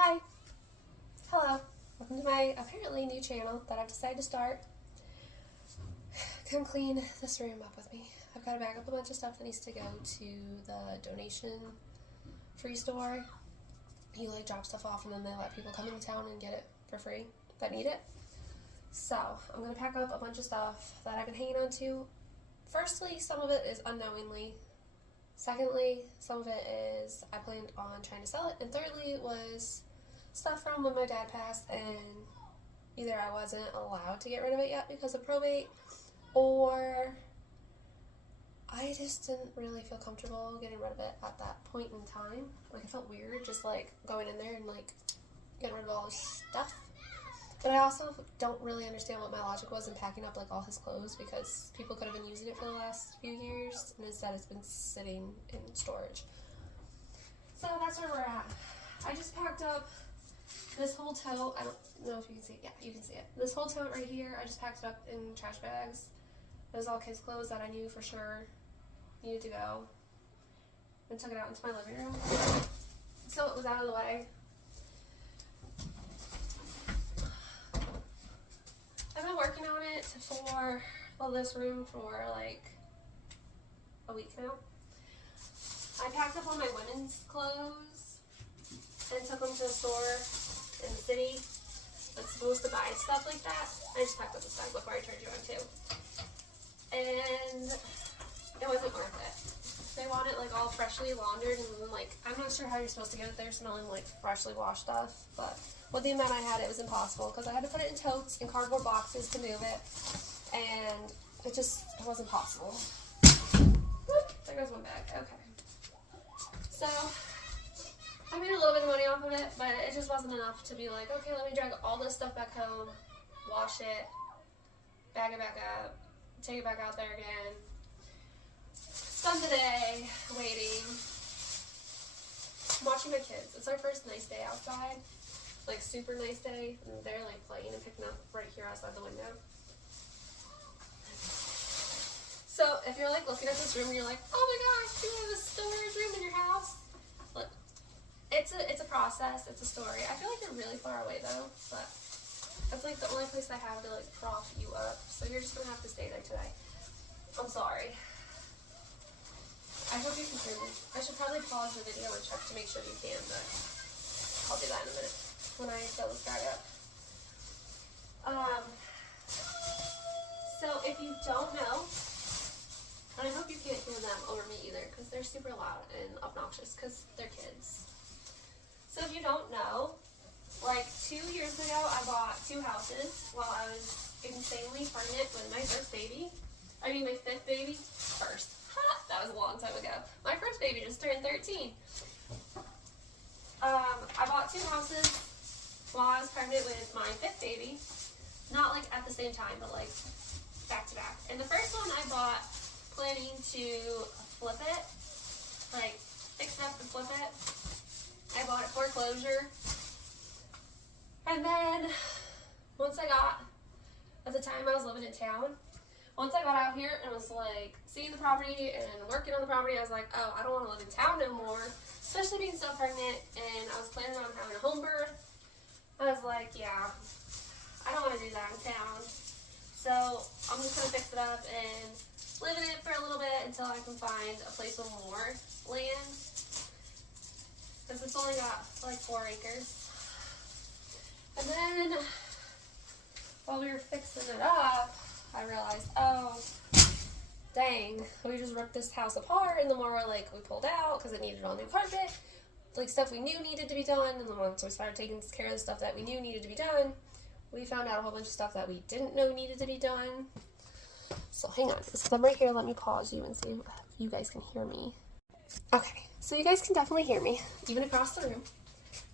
Hi, hello, welcome to my apparently new channel that I've decided to start. Come clean this room up with me. I've got to bag up a bunch of stuff that needs to go to the donation free store. You drop stuff off and then they let people come into town and get it for free that need it. So I'm going to pack up a bunch of stuff that I've been hanging on to. Firstly, some of it is unknowingly. Secondly, some of it is I planned on trying to sell it. And thirdly, it was stuff from when my dad passed and either I wasn't allowed to get rid of it yet because of probate, or I just didn't really feel comfortable getting rid of it at that point in time. I felt weird just going in there and getting rid of all his stuff. But I also don't really understand what my logic was in packing up all his clothes, because people could have been using it for the last few years and instead it's been sitting in storage. So that's where we're at. I just packed up this whole tote. I don't know if you can see it. Yeah, you can see it. This whole tote right here, I just packed it up in trash bags. It was all kids' clothes that I knew for sure needed to go, and took it out into my living room so it was out of the way. I've been working on it for this room for a week now. I packed up all my women's clothes and took them to the store in the city that's supposed to buy stuff like that. I just packed up this bag before I turned you on too. And it wasn't worth it. They want it all freshly laundered, and I'm not sure how you're supposed to get it there smelling freshly washed stuff, but with the amount I had, it was impossible because I had to put it in totes and cardboard boxes to move it, and it wasn't possible. Whoop, there goes one bag. Okay. So I made a little bit of money off of it, but it just wasn't enough to be okay, let me drag all this stuff back home, wash it, bag it back up, take it back out there again. Spend the day waiting, watching my kids. It's our first nice day outside, super nice day, and they're playing and picking up right here outside the window. So if you're looking at this room and you're oh my gosh, you have a storage room in your house? Look, it's a process, it's a story. I feel you're really far away though, but that's the only place I have to prop you up. So you're just gonna have to stay there today. I'm sorry. I hope you can hear me. I should probably pause the video and check to make sure you can, but I'll do that in a minute when I fill this guy up. So if you don't know, and I hope you can't hear them over me either, because they're super loud and obnoxious because they're kids. So if you don't know, 2 years ago I bought 2 houses while I was insanely pregnant with my first baby. I mean my 5th baby. First. That was a long time ago. My first baby just turned 13. I bought 2 houses while I was pregnant with my 5th baby. Not at the same time, but back to back. And the first one I bought planning to flip it, fix it up and flip it. I bought it foreclosure. And then at the time I was living in town, once I got out here and was seeing the property and working on the property, I was oh, I don't want to live in town no more, especially being so pregnant, and I was planning on having a home birth. I was yeah, I don't want to do that in town. So I'm just going to fix it up and live in it for a little bit until I can find a place with more land, because it's only got 4 acres. And then while we were fixing it up, I realized, oh, dang, we just ripped this house apart, and the more we pulled out because it needed all new carpet, stuff we knew needed to be done, and then once we started taking care of the stuff that we knew needed to be done, we found out a whole bunch of stuff that we didn't know needed to be done. So hang on, because I'm right here. Let me pause you and see if you guys can hear me. Okay, so you guys can definitely hear me, even across the room.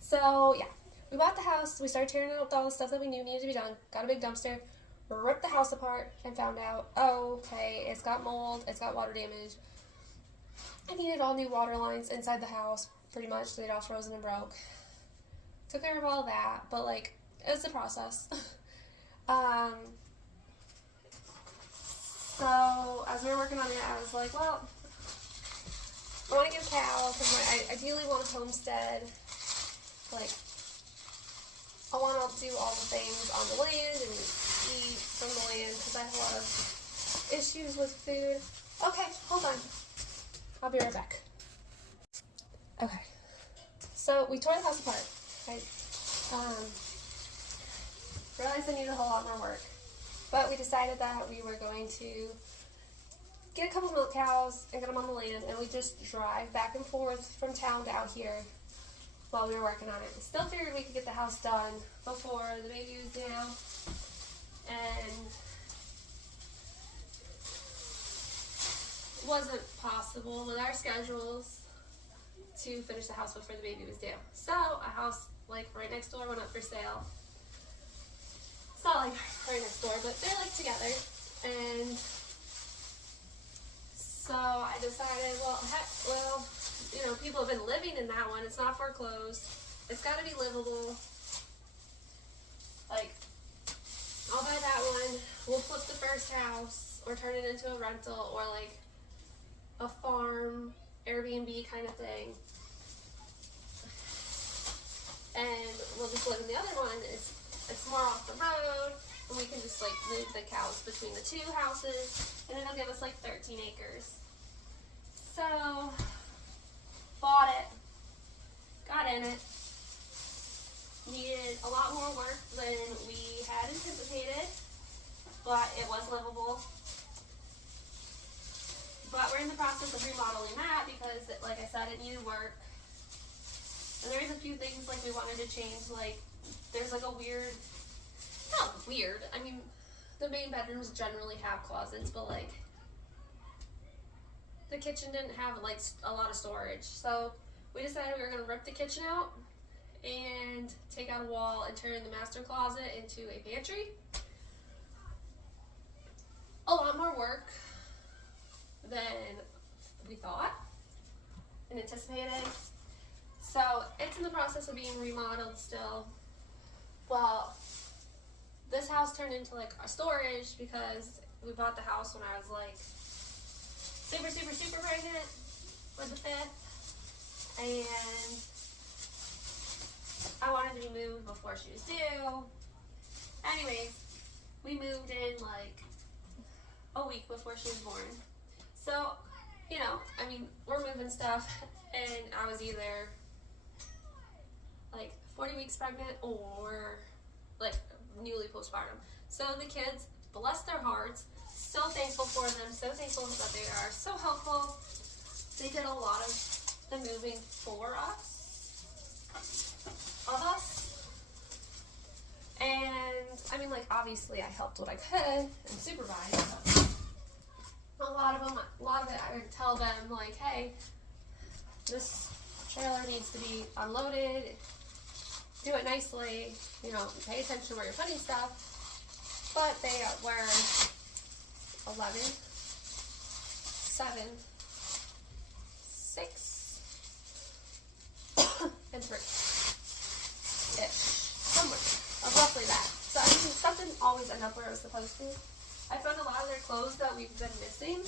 So yeah, we bought the house, we started tearing out all the stuff that we knew needed to be done, got a big dumpster, ripped the house apart, and found out, oh, okay, it's got mold, it's got water damage. I needed all new water lines inside the house, pretty much. They'd all frozen and broke. Took care of all that, but it was a process. So as we were working on it, I was well, I want to get a cow because I ideally want a homestead, do all the things on the land and eat from the land because I have a lot of issues with food. Okay, hold on. I'll be right back. Okay, so we tore the house apart. I realized I needed a whole lot more work, but we decided that we were going to get a couple milk cows and get them on the land, and we just drive back and forth from town to out here while we were working on it. We still figured we could get the house done before the baby was due, and it wasn't possible with our schedules to finish the house before the baby was due. So a house like right next door went up for sale. It's not like right next door, but they're like together, and so I decided, well, heck, well, you know, people have been living in that one. It's not foreclosed. It's got to be livable. Like, I'll buy that one. We'll flip the first house or turn it into a rental or like a farm, Airbnb kind of thing. And we'll just live in the other one. It's more off the road, and we can just like move the cows between the two houses, and it'll give us like 13 acres. So, bought it, got in it, needed a lot more work than we had anticipated, but it was livable. But we're in the process of remodeling that because, like I said, it needed work. And there's a few things like we wanted to change, like there's like a weird, not weird, I mean, the main bedrooms generally have closets, but like the kitchen didn't have like a lot of storage. So we decided we were going to rip the kitchen out and take out a wall and turn the master closet into a pantry. A lot more work than we thought and anticipated. So it's in the process of being remodeled still. Well, this house turned into like a storage because we bought the house when I was like super pregnant with the fifth, and I wanted to be moved before she was due. Anyways, we moved in like a week before she was born. So, you know, I mean, we're moving stuff, and I was either like 40 weeks pregnant or like newly postpartum. So the kids, bless their hearts, so thankful for them, so thankful that they are so helpful. They did a lot of the moving for us, and I mean, like, obviously I helped what I could and supervised, but a lot of it I would tell them like, hey, this trailer needs to be unloaded, do it nicely, you know, pay attention to where you're putting stuff. But they were 11, 7, 6, and 3-ish, somewhere, roughly that. So I mean, stuff didn't always end up where it was supposed to. I found a lot of their clothes that we've been missing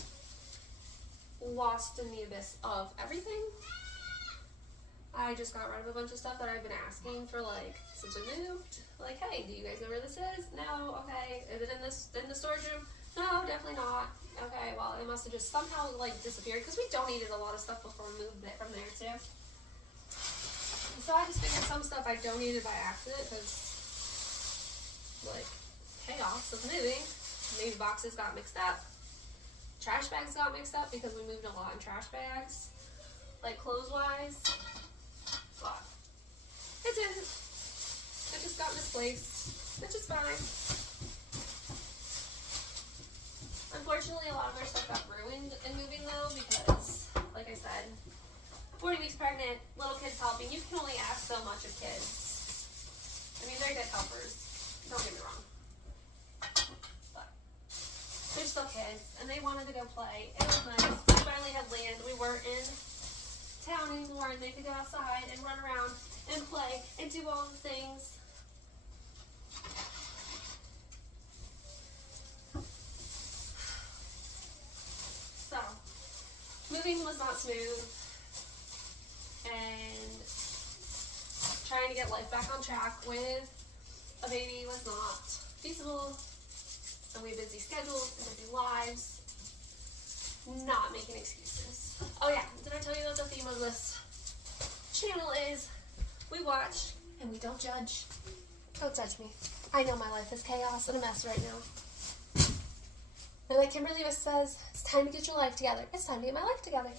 lost in the abyss of everything. I just got rid of a bunch of stuff that I've been asking for, like, since we moved. Like, hey, do you guys know where this is? No. Okay. Is it in the storage room? No, definitely not. Okay, well, it must have just somehow, like, disappeared, because we donated a lot of stuff before we moved it from there, too. So I just figured some stuff I donated by accident, because, like, chaos of moving. Maybe boxes got mixed up. Trash bags got mixed up, because we moved a lot in trash bags. Like, clothes-wise. But it didn't. It just got misplaced, which is fine. Unfortunately, a lot of our stuff got ruined in moving, though, because, like I said, 40 weeks pregnant, little kids helping. You can only ask so much of kids. I mean, they're good helpers. Don't get me wrong. But they're still kids, and they wanted to go play. It was nice. We finally had land. We weren't in town anymore, and they could go outside and run around and play and do all the things. So, moving was not smooth, and trying to get life back on track with a baby was not feasible, and we have busy schedules and busy lives. Not making excuses. Oh yeah, did I tell you that the theme of this channel is we watch and we don't judge? Don't judge me. I know my life is chaos and a mess right now. And like Kimberly says, it's time to get your life together. It's time to get my life together.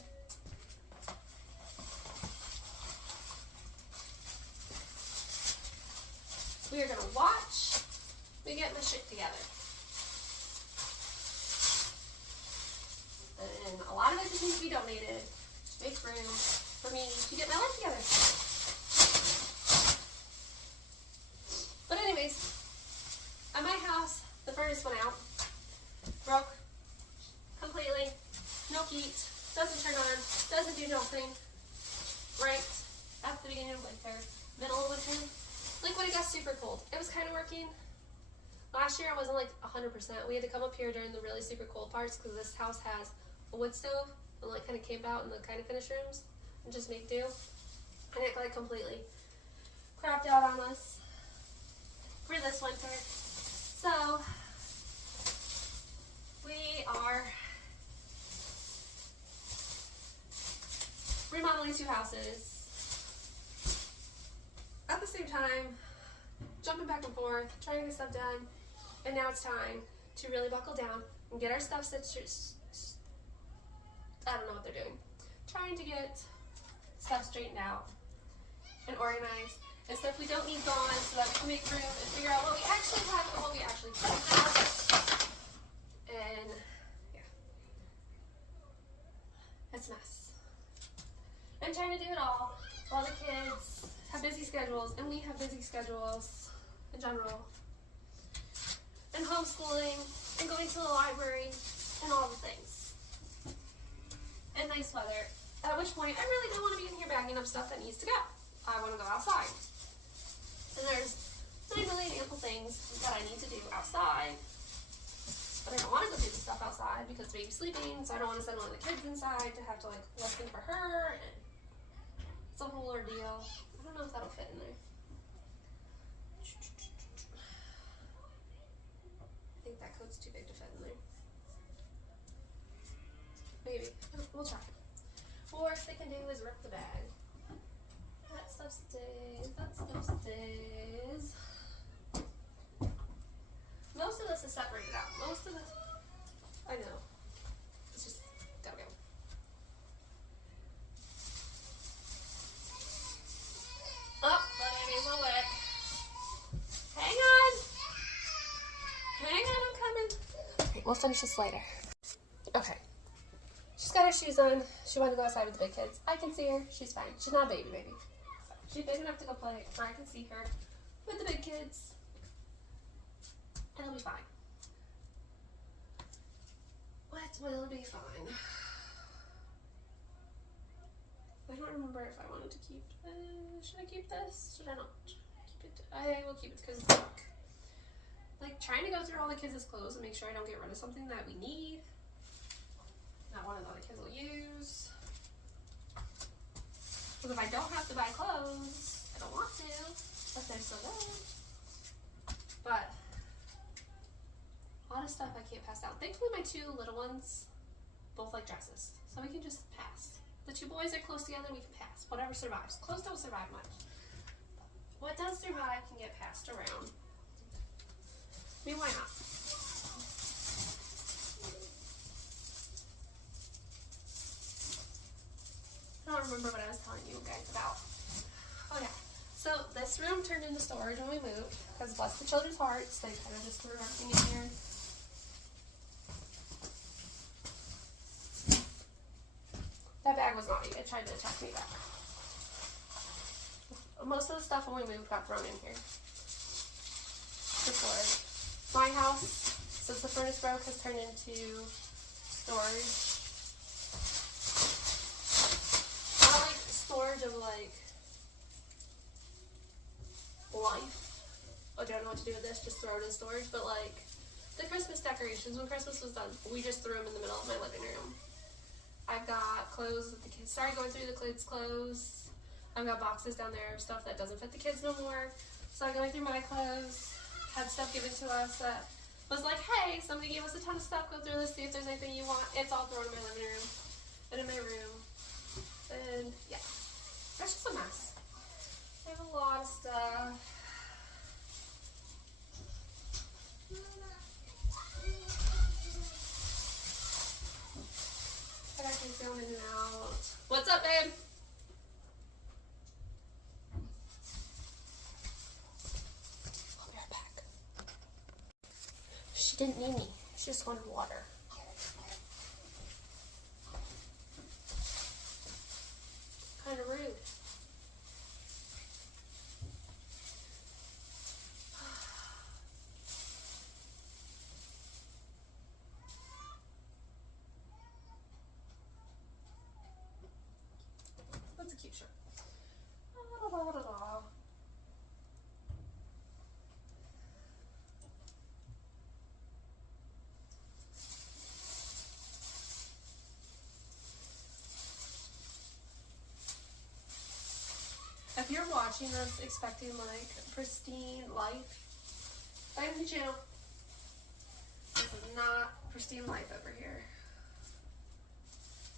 We are going to watch me get my shit together. And a lot of it just needs to be donated to make room for me to get my life together. But anyways, at my house, the furnace went out. Broke. Completely. No heat. Doesn't turn on. Doesn't do nothing. Right at the beginning of winter. Middle of winter. Like when it got super cold. It was kind of working. Last year I wasn't like 100%. We had to come up here during the really super cold parts because this house has a wood stove and like kind of camp out in the kind of finished rooms and just make do. And it like completely crapped out on us for this winter. So we are remodeling 2 houses at the same time, jumping back and forth, trying to get stuff done, and now it's time to really buckle down and get our stuff stitched. I don't know what they're doing. Trying to get stuff straightened out and organized and stuff we don't need gone so that we can make room and figure out what we actually have and what we actually don't have. And yeah, it's a mess. I'm trying to do it all while the kids have busy schedules and we have busy schedules in general. And homeschooling and going to the library and all the things. And nice weather, at which point I really don't want to be in here bagging up stuff that needs to go. I want to go outside. And there's 9 million ample things that I need to do outside, but I don't want to go do the stuff outside because the baby's sleeping, so I don't want to send one of the kids inside to have to like listen for her, and it's a whole ordeal. I don't know if that'll fit in there. I think that coat's too big to fit in there. Maybe. We'll try. Or if they can do is rip the bag. That stuff stays. That stuff stays. Most of this is separated out. Most of this, I know. It's just gotta go. Oh, the baby's awake. Hang on. Hang on, I'm coming. Okay, we'll finish this later. Okay. She's got her shoes on. She wanted to go outside with the big kids. I can see her. She's fine. She's not a baby. She's big enough to go play where I can see her with the big kids. And it'll be fine. What will be fine? I don't remember if I wanted to keep this. Should I keep this? Should I not keep it? I will keep it because it's like trying to go through all the kids' clothes and make sure I don't get rid of something that we need. Not one of the other kids will use. Because if I don't have to buy clothes, I don't want to, but they're still there. But a lot of stuff I can't pass down. Thankfully my 2 little ones both like dresses, so we can just pass. The 2 boys are close together, we can pass. Whatever survives. Clothes don't survive much. What does survive can get passed around. I mean, why not? I don't remember what I was telling you guys about. Oh yeah. So this room turned into storage when we moved, because bless the children's hearts, they kind of just threw everything in here. That bag was naughty. It tried to attack me back. Most of the stuff when we moved got thrown in here. For storage. My house, since the furnace broke, has turned into storage. Storage of like life. I don't know what to do with this, just throw it in storage. But like the Christmas decorations, when Christmas was done, we just threw them in the middle of my living room. I've got clothes that the kids started going through the kids' clothes. I've got boxes down there of stuff that doesn't fit the kids no more. started going through my clothes, had stuff given to us that was like, hey, somebody gave us a ton of stuff, go through this, see if there's anything you want. It's all thrown in my living room and in my room. And yeah, that's just a mess. I have a lot of stuff. I got things going in and out. What's up, babe? I'll be right back. She didn't need me. She just wanted water. Kind of rude. That's a cute shirt. If you're watching this expecting like pristine life, find the channel. This is not pristine life over here.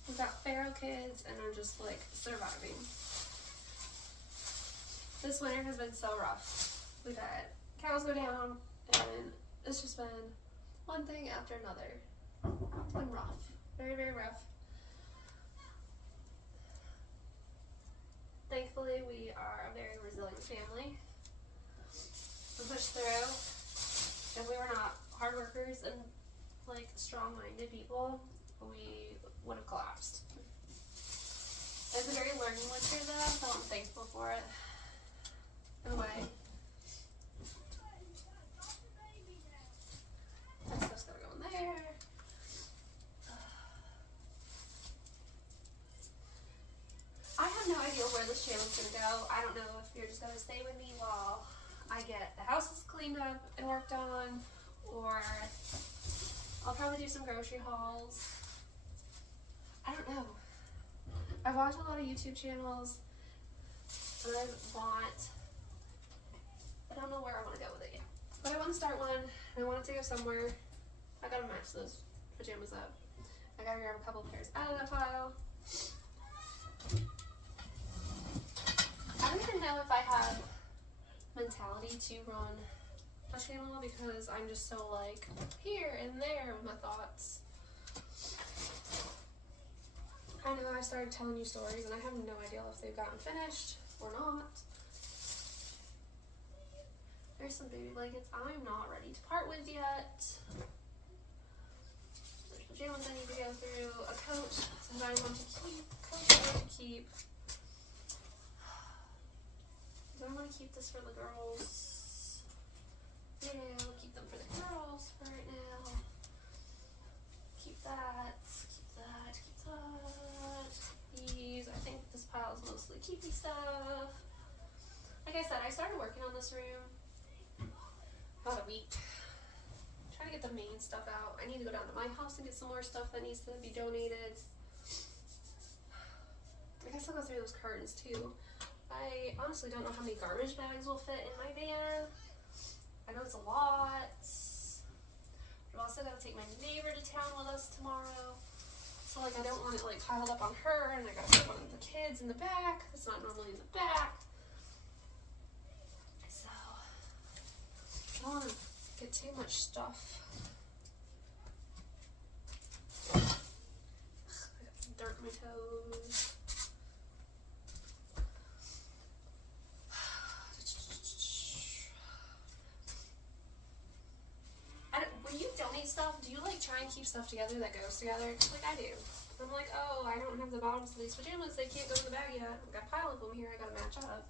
We've got feral kids and I'm just like surviving. This winter has been so rough. We've had cows go down and it's just been one thing after another. It's been rough. Very, very rough. Thankfully, we are a very resilient family. We pushed through. If we were not hard workers and like strong-minded people, we would have collapsed. It's a very learning winter though, so I'm thankful for it. In a way. That stuff's gotta go in there. I have no idea where this channel's gonna go. I don't know if you're just gonna stay with me while I get the houses cleaned up and worked on, or I'll probably do some grocery hauls. I don't know. I watch a lot of YouTube channels and I don't know where I want to go with it yet. But I want to start one and I want it to go somewhere. I gotta match those pajamas up. I gotta grab a couple pairs out of that pile. I don't even know if I have mentality to run a channel because I'm just so like here and there with my thoughts. I know I started telling you stories and I have no idea if they've gotten finished or not. There's some baby blankets I'm not ready to part with yet. There's pajamas I need to go through, a coat that I want to keep, Do I want to keep this for the girls? Yeah, we'll keep them for the girls for right now. Keep that. These, I think this pile is mostly keepy stuff. Like I said, I started working on this room about a week. Trying to get the main stuff out. I need to go down to my house and get some more stuff that needs to be donated. I guess I'll go through those curtains too. I honestly don't know how many garbage bags will fit in my van. I know it's a lot. But I've also got to take my neighbor to town with us tomorrow. So like I don't want it like piled up on her and I got to put one of the kids in the back. It's not normally in the back. So I don't want to get too much stuff. I got some dirt on my toes. When you donate stuff, do you like try and keep stuff together that goes together? Like I do. I'm like, oh, I don't have the bottoms of these pajamas. They can't go in the bag yet. I've got a pile of them here. I gotta match up.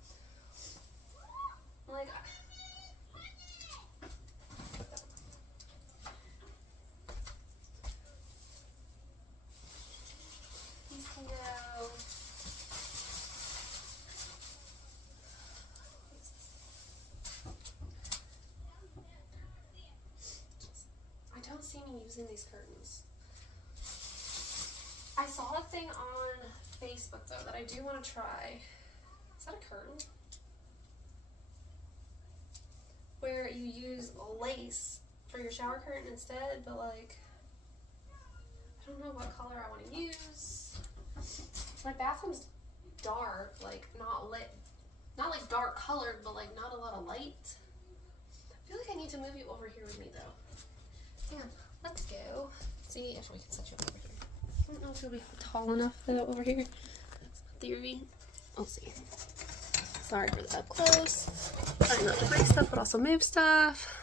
I'm like, these can go. I don't see me using these curtains. I saw a thing on Facebook though that I do want to try. Is that a curtain? space for your shower curtain instead, but like, I don't know what color I want to use. My bathroom's dark, like not lit, not like dark colored, but like not a lot of light. I feel like I need to move you over here with me though. Yeah, let's go. See if we can set you up over here. I don't know if you'll be tall enough for that over here. That's my theory. We'll see. Sorry for the up close. Trying not to break stuff, but also move stuff.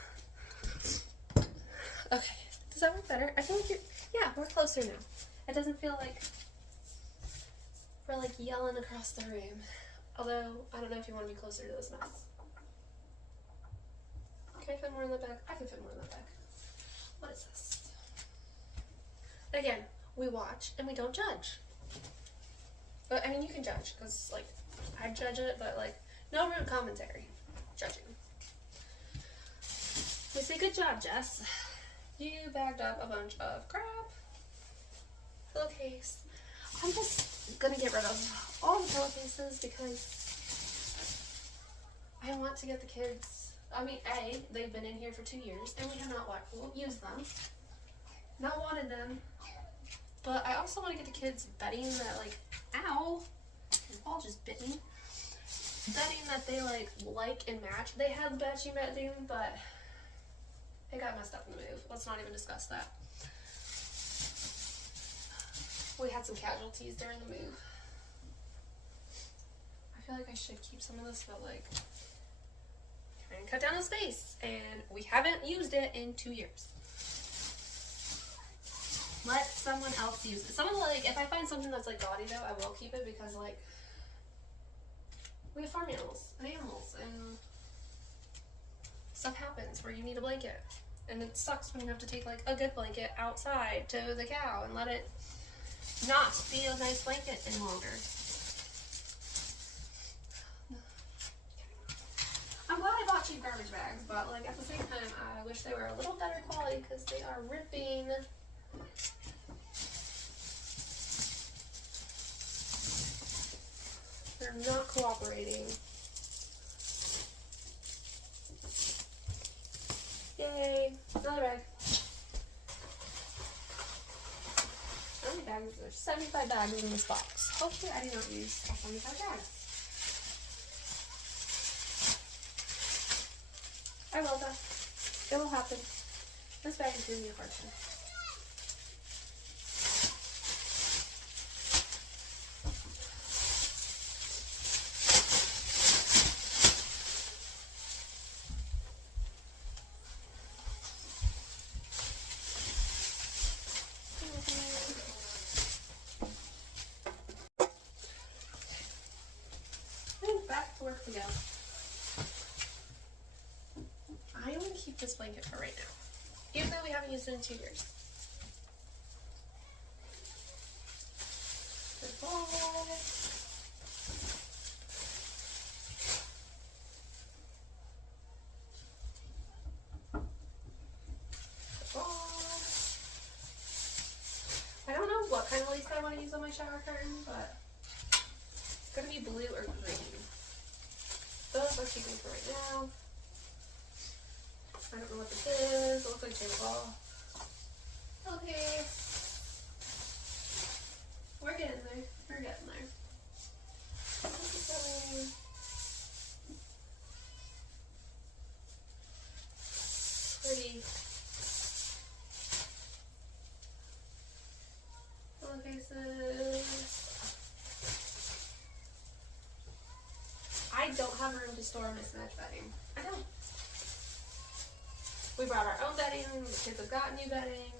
Okay, does that work better? I feel like yeah, we're closer now. It doesn't feel like we're like yelling across the room. Although, I don't know if you want to be closer to this mess. Can I fit more in the back? I can fit more in the back. What is this? Again, we watch and we don't judge. But I mean, you can judge, because like, I judge it, but like, no rude commentary. Judging. We say, good job, Jess. You bagged up a bunch of crap. Pillowcase. I'm just gonna get rid of all the pillowcases because I want to get the kids. I mean, A, they've been in here for 2 years and we have not used them. Not wanted them. But I also want to get the kids bedding that like, ow, your ball just bit me. Bedding that they like and match. They had matching bedding, but it got messed up in the move. Let's not even discuss that. We had some casualties during the move. I feel like I should keep some of this, but like, try and cut down the space. And we haven't used it in 2 years. Let someone else use it. Some of the, like, if I find something that's like gaudy though, I will keep it because like, we have farm animals and stuff happens where you need a blanket. And it sucks when you have to take like a good blanket outside to the cow and let it not be a nice blanket any longer. I'm glad I bought cheap garbage bags, but like at the same time, I wish they were a little better quality because they are ripping. They're not cooperating. Yay, another bag. How many bags? There's 75 bags in this box. Hopefully I do not use all 75 bags. I will though. It will happen. This bag is giving me a hard time. Back to work we go. I want to keep this blanket for right now, even though we haven't used it in 2 years. Goodbye. I don't know what kind of lace I want to use on my shower curtain, but it's going to be blue or green. Those are keeping for right now. I don't know what this is. It looks like table ball. Okay. We're getting there. We're getting there. Pretty. Pillowcases. I don't have room to store mismatched bedding. I don't. We brought our own bedding. The kids have gotten new bedding.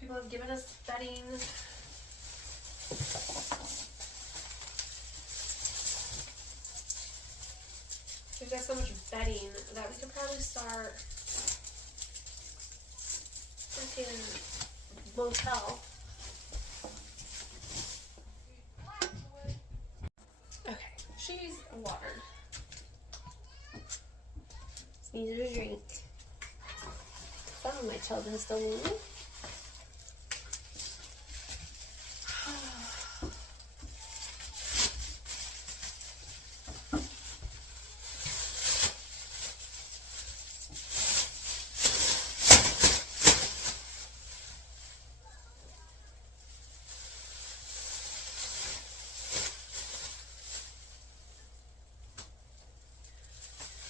People have given us bedding. We've got so much bedding that we could probably start freaking motel. Okay, she's watered. Just needed a drink. Some of my children still need me.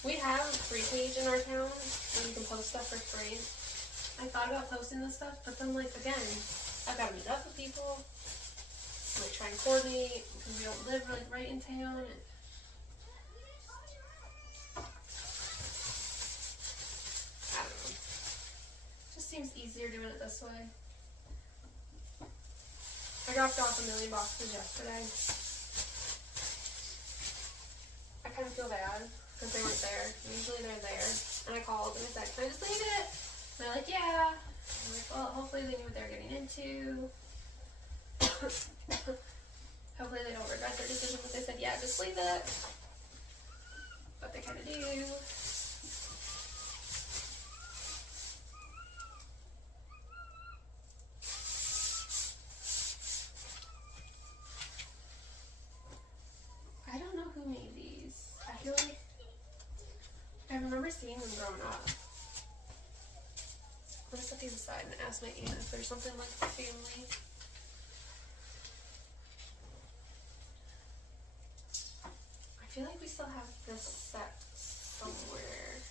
We have a free page in our town where you can post stuff for free. I thought about posting this stuff, but then, like, again, I've got to meet up with people, like, try and coordinate, because we don't live, like, right in town. And I don't know. It just seems easier doing it this way. I dropped off 1 million boxes yesterday. I kind of feel bad because they weren't there. Usually they're there. And I called and I said, can I just leave it? And they're like, yeah. I'm like, well, hopefully they knew what they were getting into. Hopefully they don't regret their decision, but they said, yeah, just leave it. But they kind of do. I don't know who made these. I feel like I remember seeing them growing up. I'm gonna set these aside and ask my aunt if there's something like the family. I feel like we still have this set somewhere.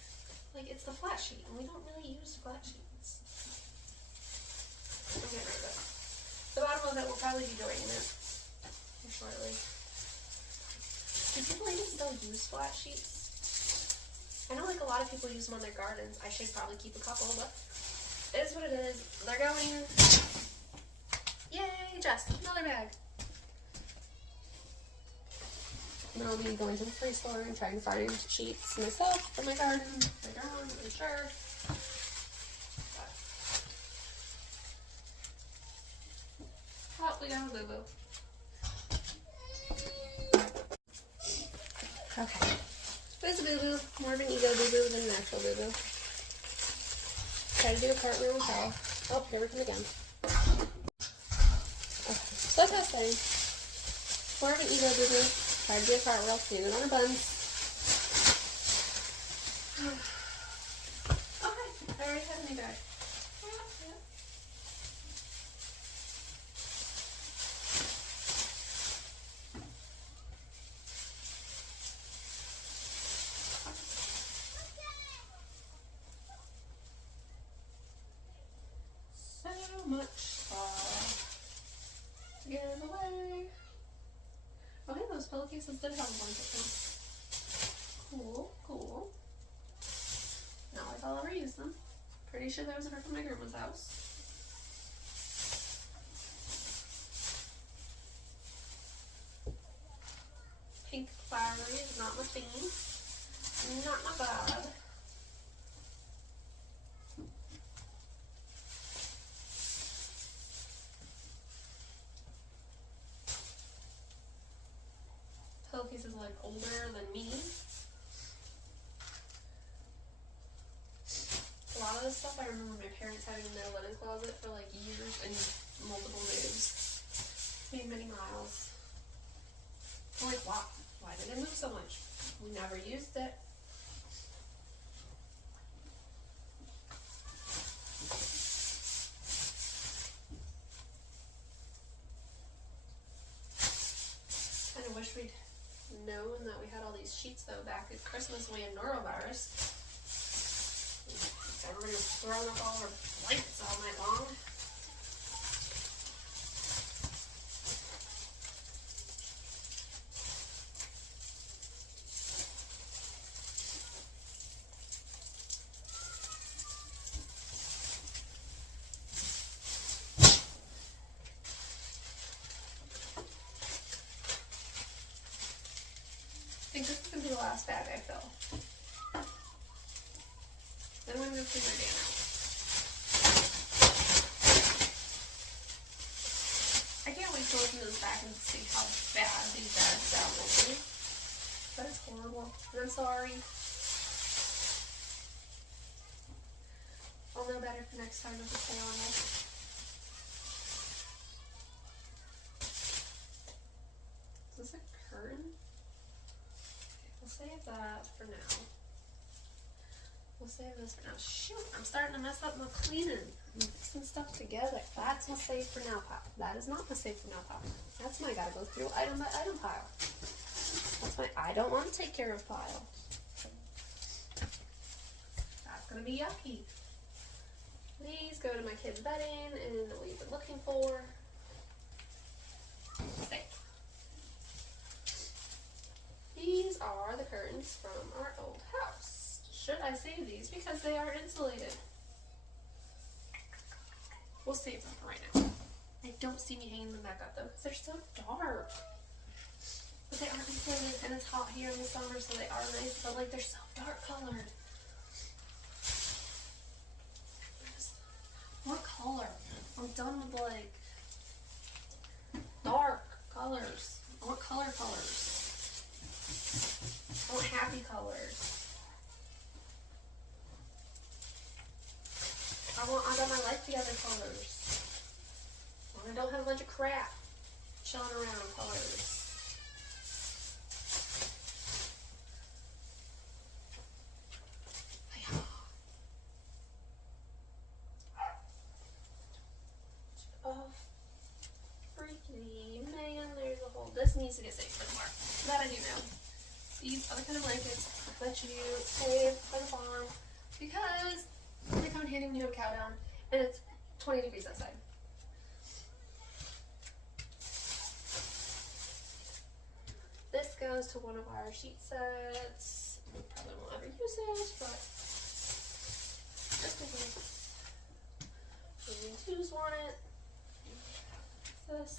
Like, it's the flat sheet, and we don't really use flat sheets. I'm getting rid of it. The bottom of it will probably be doing it shortly. Do people even still use flat sheets? I know, like, a lot of people use them on their gardens. I should probably keep a couple, but it is what it is. They're going. Yay, Jess, another bag. And I'll be going to the free store and trying to find sheets myself for my garden later on, I'm sure. But, oh, we got a boo-boo. Okay. There's a boo-boo. More of an ego boo-boo than an actual boo-boo. Try to do a cartwheel himself. Oh, here we come again. Okay. So like I was saying, more of an ego boo-boo. Try to do a cartwheel, stand it on her buns. Okay, I already have a new bag. Yeah. So much to get away. Oh, hey, those pillowcases did have a blanket thing. Cool, cool. Not like I'll ever use them. Pretty sure those are from my grandma's house. Pink flowery is not my thing. Not my vibe. Pillowcase is like older than me. A lot of this stuff I remember my parents having in their linen closet for like years and multiple moves. Made many miles. I'm like, wow, why did it move so much? We never used it. Kind of wish we'd known that we had all these sheets though back at Christmas when we had norovirus. Everybody was throwing up all our blankets all night long. I think this is going to be the last bag I fill. Then I'm going to go clean my van out. I can't wait to listen to this back and see how bad these bags sound locally. That is horrible. And I'm sorry. I'll know better for next time if I stay on it. Is this a curtain? We'll save that for now. We'll save this for now. Shoot, I'm starting to mess up my cleaning. I'm mixing stuff together. That's my save for now pile. That is not my save for now pile. That's my gotta go through item by item pile. That's my I don't want to take care of pile. gonna be yucky. These go to my kids' bedding and what you've been looking for. Stay. These are the curtains from our old house. Should I save these? Because they are insulated. We'll save them for right now. I don't see me hanging them back up though, because they're so dark. But they aren't insulated, and it's hot here in the summer, so they are nice, but like they're so dark colored. What color? I'm done with like dark colors. I want colors. I want happy colors. I got my life together colors. I don't have a bunch of crap chilling around colors. Oh, freaky man, there's a hole. This needs to get saved for tomorrow. That I do know. These other kind of blankets that you save for the farm because they come in handy when you have a cow down and it's 20 degrees outside. This goes to one of our sheet sets. We probably won't ever use it, but just in case. Twos want it. This.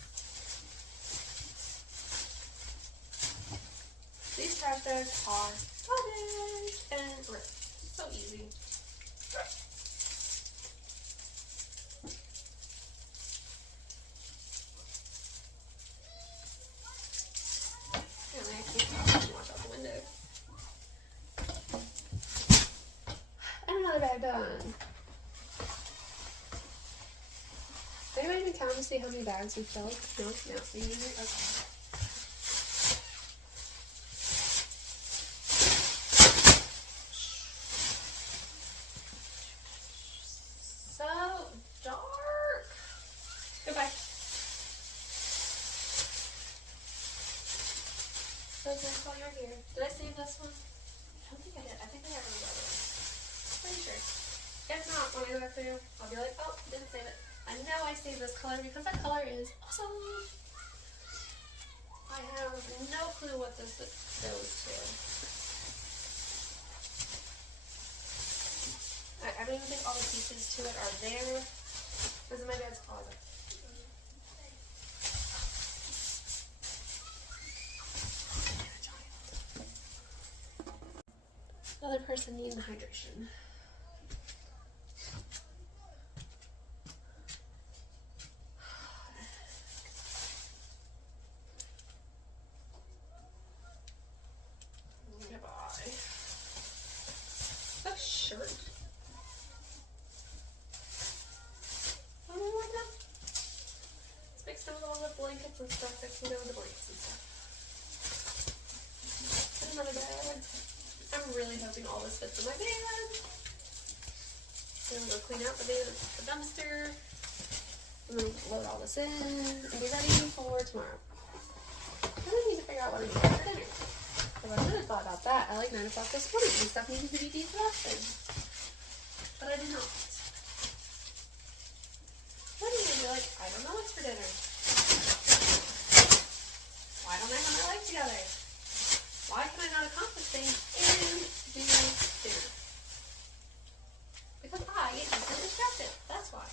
These trash bags are garbage and ripped. So easy. And I can't watch out the window. And another bag done. Anybody been counting to see how many bags we've filled? No? No. So you need it? Okay. So dark. Goodbye. So nice while you're here. Did I save this one? I don't think I did. I think I got rid of the other one. Pretty sure. If not, when I go back through, I'll be like, oh, didn't save it. I know I saved this color because that color is awesome. I have no clue what this goes to. I don't even think all the pieces to it are there. This is my dad's closet. Another person needing hydration. Shirt. I don't know what that. Let's mix them with all the blankets and stuff that can go with the blankets and stuff. And another bag. I'm really hoping all this fits in my bag. Then we'll go clean out the dumpster. And then load all this in and be ready for tomorrow. And then I need to figure out what I need for dinner. I should have thought about that. I like 9 o'clock this morning and stuff needed to be defrosted. But I did not. What are you going to be like? I don't know what's for dinner. Why don't I have my life together? Why can I not accomplish things and do dinner? Because I get easily distracted. That's why.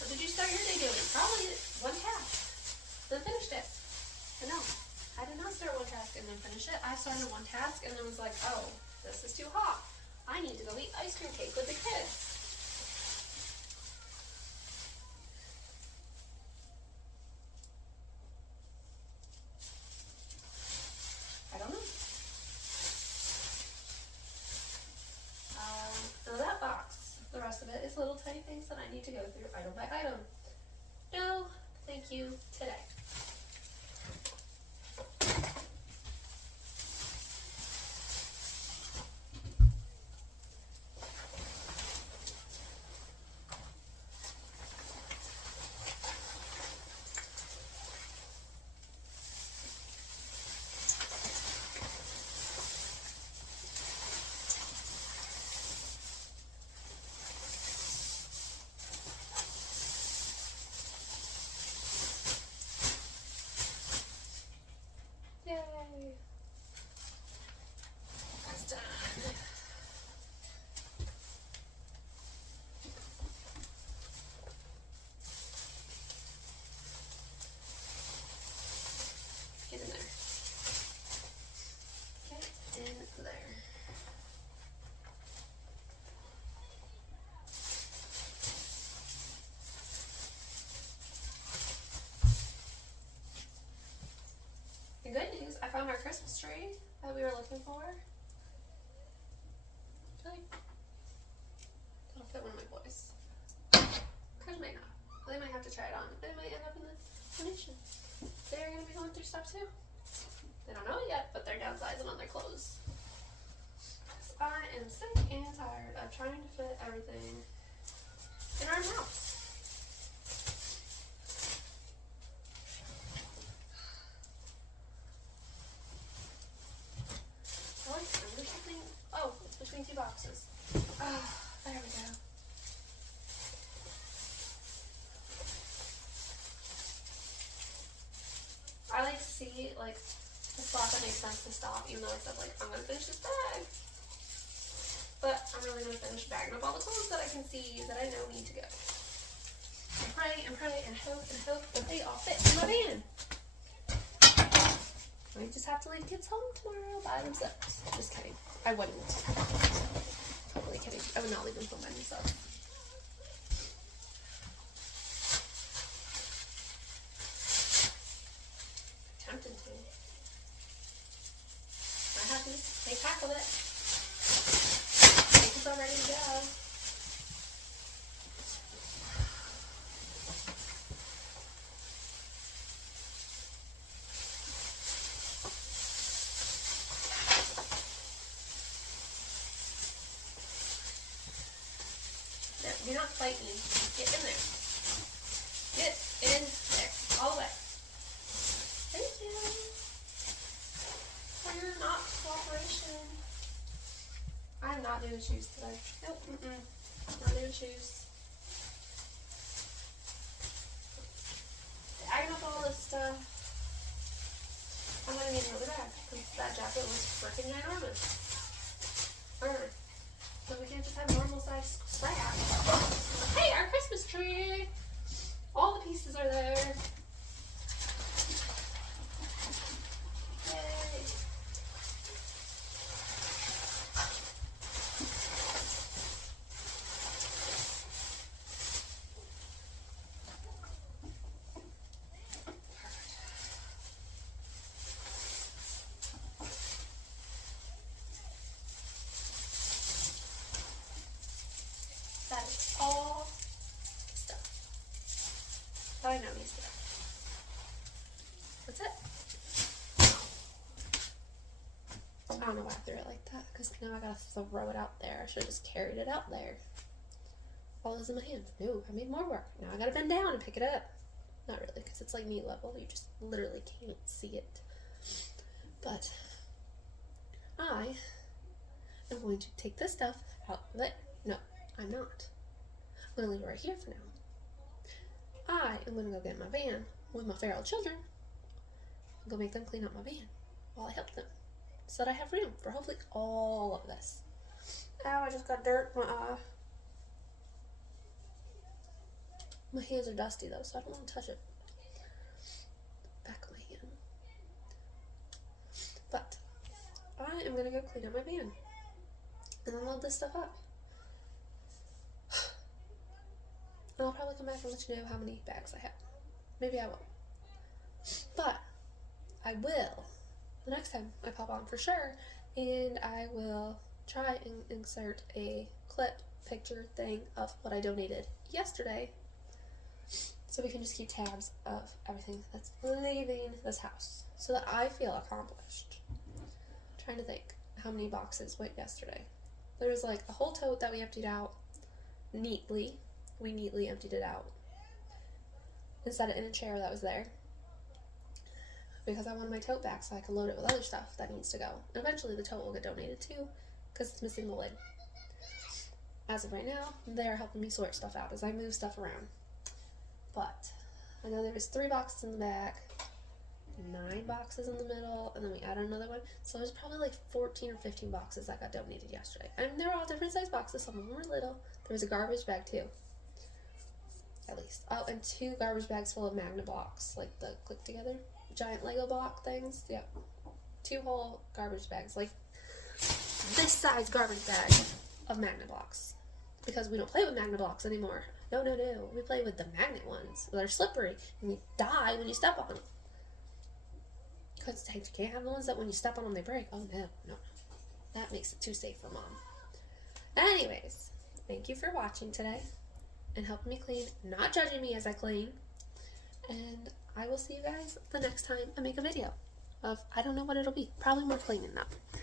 What did you start your day doing? Probably one task. Then finished it. But no. I did not start one task and then finish it. I started one task and then was like, oh, this is too hot. I need to go eat ice cream cake with the kids. I don't know. So that box, the rest of it is little tiny things that I need to go through item by item. No, thank you today. found our Christmas tree that we were looking for. I feel like that'll fit one of my boys. Could may not. They might have to try it on. They might end up in the donation. They're going to be going through stuff too. They don't know it yet, but they're downsizing on their clothes. I am sick and tired of trying to fit everything in our house. I like to remember something. Oh, it's between two boxes. There we go. I like to see like the spot that makes sense to stop, even though I said like I'm gonna finish this bag. But I'm really gonna finish bagging up all the clothes that I can see that I know need to go. And pray and hope that they all fit in my van. I just have to leave kids home tomorrow by themselves. Just kidding. I wouldn't. Totally kidding. I would not leave them home by themselves. Tempted to. I have to just take half of it. It's all ready to go. Do not fight me. Get in there. Get in there. All the way. Thank you for your not cooperation. I'm not doing shoes today. Nope. Not doing shoes. Bagging up all this stuff. I'm gonna need another bag because that jacket was freaking ginormous. Alright. So we can't just have normal size scrap. Hey, our Christmas tree! All the pieces are there. Yay! That is all stuff that I know needs to go. That's it. I don't know why I threw it like that, because now I gotta throw it out there. I should have just carried it out there. All those in my hands. No, I made more work. Now I gotta bend down and pick it up. Not really, because it's like knee level. You just literally can't see it. But I am going to take this stuff out of it. No, I'm not. I'm going to leave it right here for now. I am going to go get in my van with my feral children and go make them clean up my van while I help them, so that I have room for hopefully all of this. Ow, I just got dirt in my eye. My hands are dusty though, so I don't want to touch it. Back of my hand. But I am going to go clean up my van and then load this stuff up. And I'll probably come back and let you know how many bags I have. Maybe I won't. But I will the next time I pop on for sure. And I will try and insert a clip picture thing of what I donated yesterday. So we can just keep tabs of everything that's leaving this house. So that I feel accomplished. I'm trying to think how many boxes went yesterday. There was like a whole tote that we emptied out neatly. We neatly emptied it out and set it in a chair that was there because I wanted my tote back so I could load it with other stuff that needs to go. And eventually the tote will get donated too because it's missing the lid. As of right now, they're helping me sort stuff out as I move stuff around. But I know there was 3 boxes in the back, 9 boxes in the middle, and then we added another one. So there's probably like 14 or 15 boxes that got donated yesterday. And they're all different size boxes. Some of them were little. There was a garbage bag too. At least. Oh, and 2 garbage bags full of Magna blocks, like the click together giant Lego block things. Yep. 2 whole garbage bags, like this size garbage bag of Magna blocks. Because we don't play with Magna blocks anymore. No. We play with the magnet ones. They're slippery and you die when you step on them. Because you can't have the ones that when you step on them, they break. Oh, no. That makes it too safe for Mom. Anyways, thank you for watching today and helping me clean, not judging me as I clean. And I will see you guys the next time I make a video of, I don't know what it'll be. Probably more cleaning though.